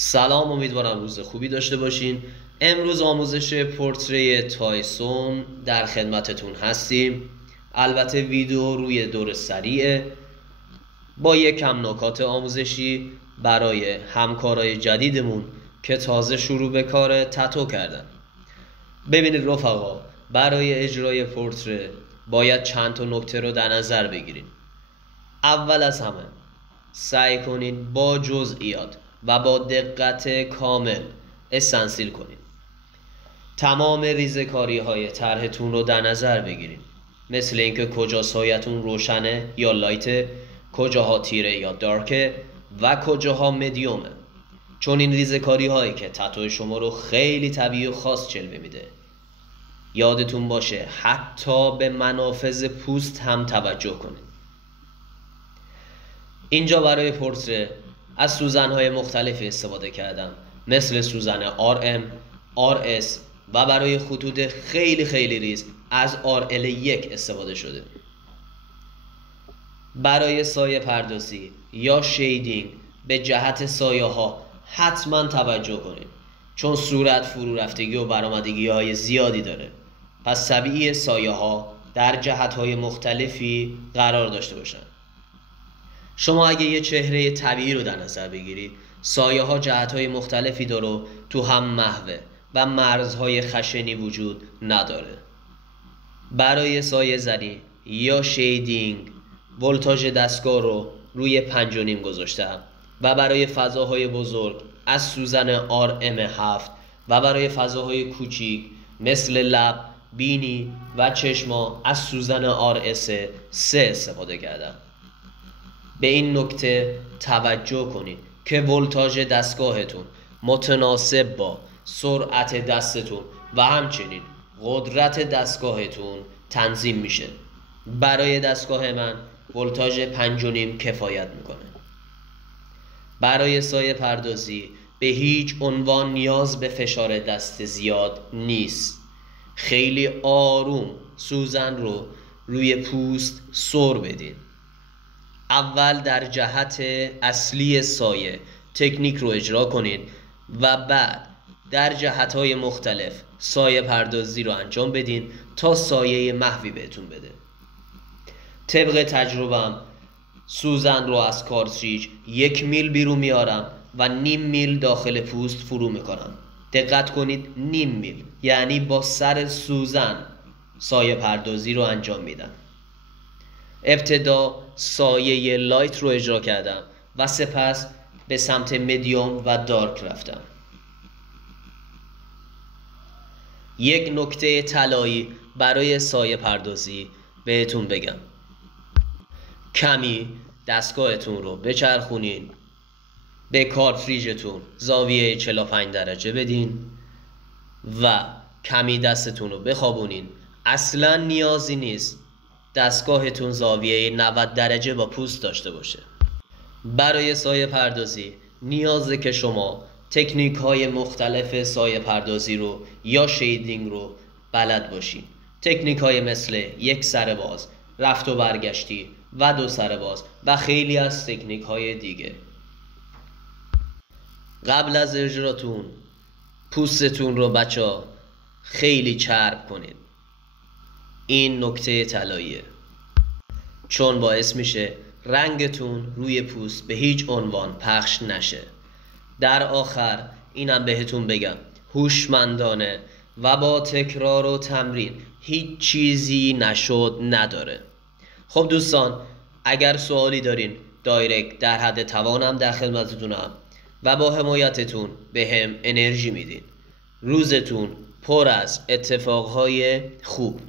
سلام، امیدوارم روز خوبی داشته باشین. امروز آموزش پورتری تایسون در خدمتتون هستیم. البته ویدیو روی دور سریعه با یک کم نکات آموزشی برای همکارای جدیدمون که تازه شروع به کار تتو کردن. ببینید رفقا، برای اجرای پورتری باید چند تا نکته رو در نظر بگیرین. اول از همه سعی کنین با جزئیات و با دقت کامل استنسیل کنین. تمام ریزه‌کاری های طرحتون رو در نظر بگیرین، مثل اینکه کجا سایتون روشنه یا لایته، کجاها تیره یا دارکه و کجاها مدیومه، چون این ریزه‌کاری هایی که تتو شما رو خیلی طبیعی و خاص جلوه میده. یادتون باشه حتی به منافذ پوست هم توجه کنین. اینجا برای پورتری از سوزن‌های مختلفی استفاده کردم، مثل سوزن RM، RS و برای خطوط خیلی ریز از RL1 استفاده شده. برای سایه پردازی یا شیدینگ به جهت سایه ها حتما توجه کنید، چون صورت فرو رفتگی و برآمدگی های زیادی داره. پس طبیعی سایه ها در جهت های مختلفی قرار داشته باشن. شما اگه یه چهره طبیعی رو در نظر بگیرید، سایه ها جهت های مختلفی داره، تو هم محوه و مرزهای خشنی وجود نداره. برای سایه زنی یا شیدینگ ولتاژ دستگاه رو روی 5.5 گذاشتم و برای فضاهای بزرگ از سوزن RM7 و برای فضاهای کوچیک مثل لب، بینی و چشما از سوزن RS3 استفاده کردم. به این نکته توجه کنید که ولتاژ دستگاهتون متناسب با سرعت دستتون و همچنین قدرت دستگاهتون تنظیم میشه. برای دستگاه من ولتاژ 5.5 کفایت میکنه. برای سایه پردازی به هیچ عنوان نیاز به فشار دست زیاد نیست. خیلی آروم سوزن رو روی پوست سر بدین. اول در جهت اصلی سایه تکنیک رو اجرا کنید و بعد در جهت‌های مختلف سایه پردازی رو انجام بدین تا سایه محوی بهتون بده. طبق تجربم سوزن رو از کارتریج 1 میل بیرون میارم و 0.5 میل داخل پوست فرو میکنم. دقت کنید 0.5 میل، یعنی با سر سوزن سایه پردازی رو انجام میدم. ابتدا سایه لایت رو اجرا کردم و سپس به سمت مدیوم و دارک رفتم. یک نکته طلایی برای سایه پردازی بهتون بگم. کمی دستگاهتون رو بچرخونین، به کارتریجتون زاویه 45 درجه بدین و کمی دستتون رو بخوابونین. اصلا نیازی نیست دستگاهتون زاویه 90 درجه با پوست داشته باشه. برای سایه پردازی نیازه که شما تکنیک های مختلف سایه پردازی رو یا شیدینگ رو بلد باشین. تکنیک های مثل 1 سر باز، رفت و برگشتی و 2 سر باز و خیلی از تکنیک های دیگه. قبل از اجراتون پوستتون رو بچا خیلی چرب کنین. این نکته طلاییه، چون باعث میشه رنگتون روی پوست به هیچ عنوان پخش نشه. در آخر اینم بهتون بگم، هوشمندانه و با تکرار و تمرین هیچ چیزی نشد نداره. خب دوستان، اگر سوالی دارین دایرکت در حد توانم در خدمتتونم و با حمایتتون به هم انرژی میدین. روزتون پر از اتفاقهای خوب.